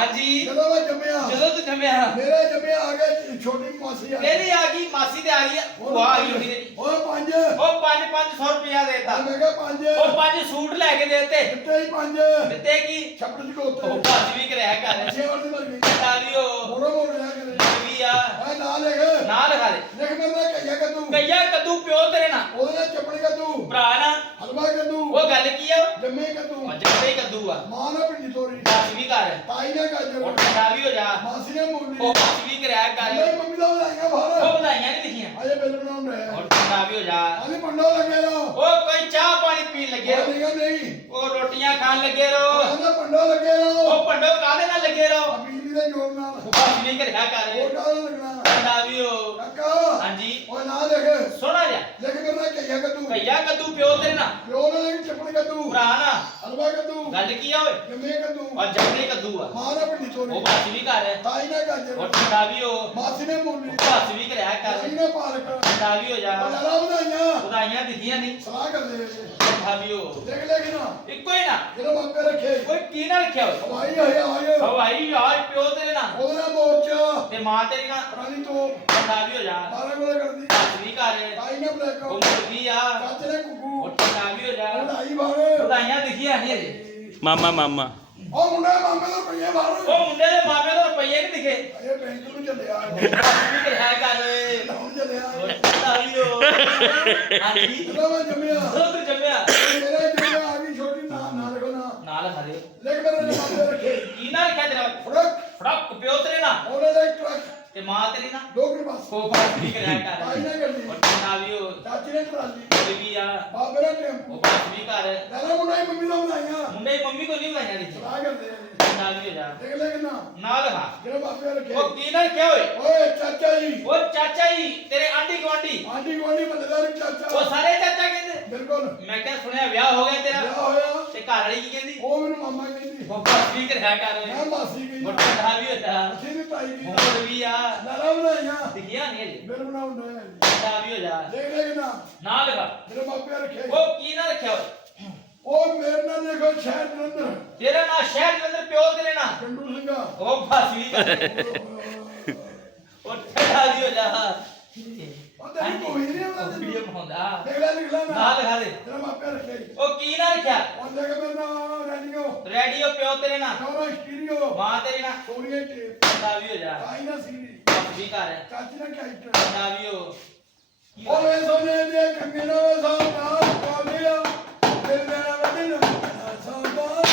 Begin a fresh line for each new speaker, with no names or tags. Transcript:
ਹਾਂਜੀ
ਜਦੋਂ ਮੈਂ ਜੰਮਿਆ
ਜਦੋਂ ਤੂੰ ਜੰਮਿਆ
ਮੇਰੇ ਜੰਮਿਆ ਆ ਗਏ ਛੋਟੀ ਮਾਸੀ ਆ
ਇਹਦੀ ਆ ਗਈ ਮਾਸੀ ਤੇ ਆ ਗਈ ਉਹ ਆ ਗਈ ਉਹਦੀ ਤੇ
ਓਏ ਪੰਜ
ਉਹ 5-500 ਰੁਪਇਆ ਦੇਤਾ
ਮੈਂ ਕਿਹਾ ਪੰਜ
ਉਹ 5 ਸੂਟ ਲੈ ਕੇ ਦੇਤੇ
ਦਿੱਤੇ ਹੀ ਪੰਜ
ਦਿੱਤੇ ਕੀ
ਛੱਪੜ ਚ ਕੋਤੇ
ਉਹ ਭੱਜ ਵੀ ਕਰਿਆ ਕਰ
ਛੇ ਵਾਰ ਦੀ ਮਰ ਗਈ
ਤਾਲੀਓ
ਮੋੜੋ ਮੋੜ ਰਿਹਾ ਕਰੇ
ਵੀ ਆ
ਆ ਨਾ ਲਿਖ
ਨਾ ਲਿਖਾ ਦੇ
ਲਿਖ ਮੇਰੇ ਕਈਆ ਕਦੂ
ਕਈਆ ਕਦੂ ਪਿਓ ਤੇਰੇ ਨਾਲ
ਉਹਦੇ ਨਾਲ ਚੱਪੜੀ ਕਦੂ
ਭਰਾ ਨਾ
ਹਲਵਾ ਕਦੂ
ਉਹ ਗੱਲ ਕੀ ਆ
ਜੰਮੇ ਕਦੂ
ਜੱਟੇ ਕਦੂ ਆ
ਮਾਂ ਨਾਲ ਪਿੰਡੀ ਤੋਰੀ
ਭੱਜ ਵੀ ਕਰ
ਤਾਈ ਨਾਲ ਗਾਜਰ
ਉਹ ਠੰਡਾ ਵੀ ਹੋ ਜਾ
ਮਾਸੀ ਨੇ ਮੂਲੀ
ਉਹ ਭੱਜ ਵੀ ਕਰਿਆ ਕਰ
ਮੇਰੀ ਮੰਮੀ ਦਾ ਵਧਾਈਆਂ
ਉਹ
ਬਾਹਰ
ਵਧਾਈਆਂ ਨਹੀਂ ਲਿਖੀਆਂ
ਅਜੇ ਬਿੱਲ ਬਣਾਉਣ ਰਿਹਾ
ਉਹ ਠੰਡਾ ਵੀ ਹੋ ਜਾ
ਆਨੇ ਪੰਡੋ ਲੱਗੇ ਰੋ
ਉਹ ਕੋਈ ਚਾਹ ਪਾਣੀ ਪੀਣ ਲੱਗੇ ਰਹੋ
ਨਹੀਂ
ਉਹ ਰੋਟੀਆਂ ਖਾਣ ਲੱਗੇ ਰਹੋ
ਆਨੇ ਪੰਡੋ ਲੱਗੇ ਰੋ
ਉਹ ਪੰਡੋ ਕਾਹਦੇ ਨਾਲ ਲੱਗੇ ਰਹੋ
ਬਿਜਲੀ ਦੇ ਜੋੜ ਨਾਲ
ਉਹ ਭੱਜ ਵੀ ਕਰਿਆ ਕਰ
ਹੋਰ ਕਾਹਦਾ ਲੱਗਣਾ
ਠੰਡਾ ਵੀ ਹੋ
ਕਾਕਾ
ਹਾਂਜੀ
ਓਏ ਨਾ ਲਿਖ
ਸੋਣਾ ਜਾ
ਲਿਖ ਮੇਰੇ ਕਈਆ ਕਦੂ
ਕਈਆ ਕਦੂ ਪਿਓ ਤੇਰੇ ਨਾਲ
ਪਿਓ ਨਾਲ ਲਿਖ ਚੱਪੜੀ ਕਦੂ
ਭਰਾ ਨਾ
ਹਲਵਾ ਕਦੂ
ਗੱਲ ਕੀ ਆ ਓਏ
ਜੰਮੇ ਕਦੂ
ਉਹ ਜੱਟੇ ਕਦੂ ਆ
ਮਾਂ ਨਾਲ ਪਿੰਡੀ ਤੋਰੀ
ਉਹ ਭੱਜ ਵੀ ਕਰ
ਤਾਈ ਨਾਲ
ਉਹ
ਗਾਜਰ
ਠੰਡਾ ਵੀ ਹੋ
ਮਾਸੀ ਨੇ ਮੂਲੀ
ਭੱਜ ਵੀ ਕਰਿਆ ਕਰ
ਤਾਈ ਨੇ ਪਾਲਕ
ਠੰਡਾ ਵੀ ਹੋ ਜਾ
ਬਲਾਲਾ ਵਧਾਈਆਂ
ਵਧਾਈਆਂ ਦਿੱਤੀਆਂ ਨਹੀਂ
ਸਲਾਹ ਕਰਦੇ
ਠੰਡਾ ਵੀ ਹੋ
ਦੇਖ ਲੈ ਕਿ ਨਾ
ਇੱਕੋ ਹੀ ਨਾ
ਜਿਹੜਾ ਮਾਪੇ ਰੱਖੇ
ਓਏ ਕੀ ਨਾ ਰੱਖਿਆ ਓਏ
ਹਵਾਈ ਆਇਆ
ਹਵਾਈ ਜਹਾਜ਼ ਪਿਓ ਤੇਰੇ ਨਾਲ
ਉਹਦਾ ਮੋਰਚਾ
ਤੇ ਮਾਂ ਤੇਰੀ ਨਾਲ
ਰਾਣੀ ਤੋਂ
ਠੰਡਾ ਵੀ ਹੋ ਜਾ
12 ਗੋਲੇ ਕਰਦੀ
ਭੱਜ ਵੀ ਕਰ
ਤਾਈ ਨੇ ਬਲੈਕ
ਉਹ ਮੁਰਗੀ ਆ
ਚਾਚੇ ਨੇ ਕੁੱਕੂ
ਉਹ ਠੰਡਾ ਵੀ ਹੋ ਜਾ
ਵਧਾਈ ਬਾਹਰ
ਵਧਾਈਆਂ ਦਿੱਤੀਆਂ ਨਹੀਂ ਅਜੇ
ਮਾਮਾ
ਉਹ ਮੁੰਡਾ ਮਾਮੇ ਦਾ ਪਈਏ ਬਾਹਰ
ਉਹ ਮੁੰਡੇ ਦੇ ਮਾਪੇ ਤੋਂ ਰੁਪਈਏ ਨਹੀਂ ਦਿਖੇ
ਇਹ ਬੈਂਕ ਨੂੰ ਚੱਲਿਆ
ਭੱਜ ਵੀ ਕਰਿਆ ਕਰ
ਲਾਉਣ ਚੱਲਿਆ
ਉਹ ਠੰਡਾ ਵੀ ਹੋ ਹਾਂਜੀ
ਜਦੋਂ ਮੈਂ ਜੰਮਿਆ
ਜਦੋਂ ਤੂੰ ਜੰਮਿਆ
ਮੇਰੇ ਜੰਮਿਆ ਆ ਗਈ ਛੋਟੀ ਨਾ ਲਿਖੋ ਨਾ
ਨਾਲ ਖਾ ਦੇ
ਲਿਖ ਮੇਰੇ ਮਾਪੇ ਰੱਖੇ
ਕੀ ਨਾ ਲਿਖਿਆ ਤੇਰਾ
ਫੜਕ
ਫੜਕ ਪਿਓ ਤੇਰੇ ਨਾਲ
ਉਹਨੇ ਦਾ ਟਰੱਕ
ਤੇ ਮਾਂ ਤੇਰੀ ਨਾਲ
ਡੋਗਰੀ ਬੱਸ
ਉਹ ਭੱਜ ਵੀ ਕਰਿਆ ਕਰ
ਤਾਈ ਨੇ ਗੱਡੀ
ਉਹ ਠੰਡਾ ਵੀ ਹੋ
ਚਾਚੀ ਨੇ ਟਰਾਲੀ
ਮੁਰਗੀ ਆ
ਬਾਬੇ ਨੇ ਟੈਂਪੂ
ਉਹ ਭੱਜ ਵੀ ਕਰ
ਦਾਦਾ ਮੁੰਡਾ ਹੀ ਮੰਮੀ ਦਾ ਵਧਾਈਆਂ
ਮੁੰਡੇ ਦੀ ਮੰਮੀ ਕੋ ਨਹੀਂ ਵਧਾਈਆਂ ਦਿੱਤੀਆਂ
ਸਲਾਹ ਕਰਦੇ ਆ
ਠੰਡਾ ਵੀ ਹੋ ਜਾ
ਦੇਖ ਲੈ ਕਿ ਨਾ
ਨਾਲ ਖਾ
ਜਿਹੜੇ ਮਾਪੇ ਰੱਖੇ
ਉਹ ਕੀ ਨਾ ਕਿਹਾ ਓਏ
ਓਏ ਚਾਚਾ ਜੀ
ਉਹ ਚਾਚਾ ਜੀ ਤੇਰੇ ਆਂਢੀ ਗੁਆਂਢੀ
ਆਂਟੀ ਗਵਾਂਡੀ ਬੰਦੇਦਾਰ ਚਾਚਾ
ਉਹ ਸਾਰੇ ਚਾਚਾ ਕਹਿੰਦੇ
ਬਿਲਕੁਲ
ਮੈਂ ਕਿਹਾ ਸੁਣਿਆ ਵਿਆਹ ਹੋ ਗਿਆ ਤੇਰਾ
ਵਿਆਹ ਹੋਇਆ
ਤੇ ਘਰ ਵਾਲੀ ਕੀ ਕਹਿੰਦੀ
ਉਹ ਮੈਨੂੰ ਮਾਮਾ ਕਹਿੰਦੀ
ਉਹ ਭੱਜ ਵੀ ਕਰਿਆ ਕਰ
ਮੈਂ ਮਾਸੀ ਗਈ
ਉਹ ਠੰਡਾ ਵੀ ਹੋ ਜਾ
ਅਸੀਂ ਵੀ ਤਾਈ ਗਈ
ਹੋਰ ਵੀ ਆ
ਨਾਰਾ ਬਣਾਈਆਂ
ਦਿਖਿਆ ਨਹੀਂ ਅਜੇ
ਬਿਲ ਬਣਾਉਂਦੇ
ਠੰਡਾ ਵੀ ਹੋ ਜਾ
ਦੇਖ ਲੈ ਕਿ ਨਾ
ਨਾਲ ਖਾ
ਜਿਹੜੇ ਮਾਪੇ ਰੱਖੇ
ਉਹ ਕੀ ਨਾ ਰੱਖਿਆ ਓਏ
ਉਹ ਮੇਰੇ ਨਾਲ ਦੇਖੋ ਸ਼ਹਿਰ ਜਲੰਧਰ
ਤੇਰਾ ਨਾਂ ਸ਼ਹਿਰ ਜਲੰਧਰ ਪਿਓ ਤੇਰੇ ਨਾਲ
ਕੰਡੂ ਸਿੰਘਾ
ਉਹ ਭੱਜ ਵੀ ਕਰ ਉਹ ਠੰਡਾ ਵੀ ਹੋ ਜਾ
ਉਹ ਤੇਰੀ ਕੋਈ ਨਹੀਂ
ਉਹ
ਆਉਂਦਾ
ਵੀਡੀਓ ਪਾਉਂਦਾ
ਦੇਖ ਲੈ ਲਿਖ ਲੈ
ਨਾਲ ਖਾ ਦੇ
ਜਿਹੜੇ ਮਾਪੇ ਰੱਖੇ
ਉਹ ਕੀ ਨਾ ਰੱਖਿਆ
ਉਹ ਦੇਖ ਮੇਰੇ ਨਾਲ ਰੈਡੀਓ
ਰੇਡੀਓ ਪਿਓ ਤੇਰੇ ਨਾਲ
ਨੌਰਾ ਸਟੀਰੀਓ
ਮਾਂ ਤੇਰੀ ਨਾਲ
ਸੋਨੀਆ ਟੇਪ
ਠੰਡਾ ਵੀ ਹੋ ਜਾ
ਤਾਈ ਨਾਲ ਸੀਡੀ
ਭੱਜ ਵੀ ਕਰ
ਚਾਚੀ ਨਾਲ ਕੈਰੇਕਟਰ
ਠੰਡਾ ਵੀ ਹੋ ਕੀ ਹੋਇਆ?
ਓਏ ਸੋਨੇ ਦੇ ਕੰਗੇ ਨਾਲ ਸੋਨਾ ਕੋਲਿਆ ਦਿਲ ਮੇਰਾ ਵਦਨ ਸੋਨਾ